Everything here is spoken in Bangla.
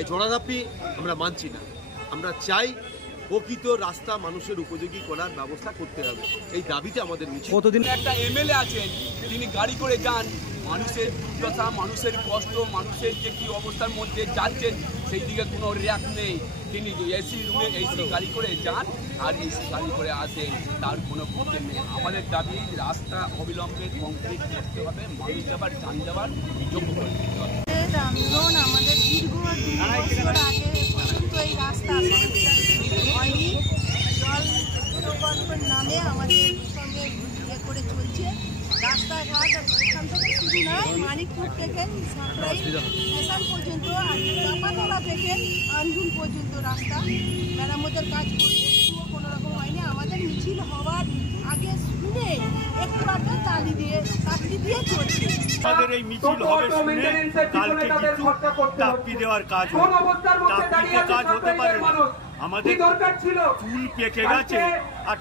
এই ঝড়াঝাপি আমরা মানছি না। আমরা চাই প্রকৃত রাস্তা মানুষের উপযোগী করার ব্যবস্থা করতে হবে, এই দাবিতে আমাদের মিছিল। কতদিন একটা এমএলএ আছেন, তিনি গাড়ি করে যান, মানুষের দুর্দশা, মানুষের কষ্ট, মানুষের যে কি অবস্থার মধ্যে যাচ্ছেন সেই দিকে কোনো রিয়াক্ট নেই। তিনি এসি রুমে এসি গাড়ি করে যান আর এসি গাড়ি করে আসেন, তার কোনো প্রবলেম নেই। আমাদের দাবি রাস্তা অবিলম্বে কমপ্লিট করতে হবে, মানুষ যাবার যান যাওয়ার যোগ্য করে দিতে হবে। আন্দোলন আমাদের দীর্ঘ 2 বছর আগে পর্যন্ত এই রাস্তা হয়নি। জল প্রকল্পের নামে আমাদের সঙ্গে ইয়ে করে চলছে। রাস্তাঘাট এখান থেকে শুরু নয়, মানিকপুর থেকে সাপ্লাই স্টেশন পর্যন্ত আর চাপাতলা থেকে আনগুন পর্যন্ত রাস্তা মেরামতের কাজ একটুও কোনো রকম হয়নি। আমাদের মিছিল হওয়ার আগে শুনে একটু আগে তালি দিয়ে চলছে। আমাদের এই মিছিল হবে শুনে কালকে কিছু টাপ্পি দেওয়ার কাজ হবে। টাপ্পিতে কাজ হতে পারে না, আমাদের চুল পেকে গেছে আর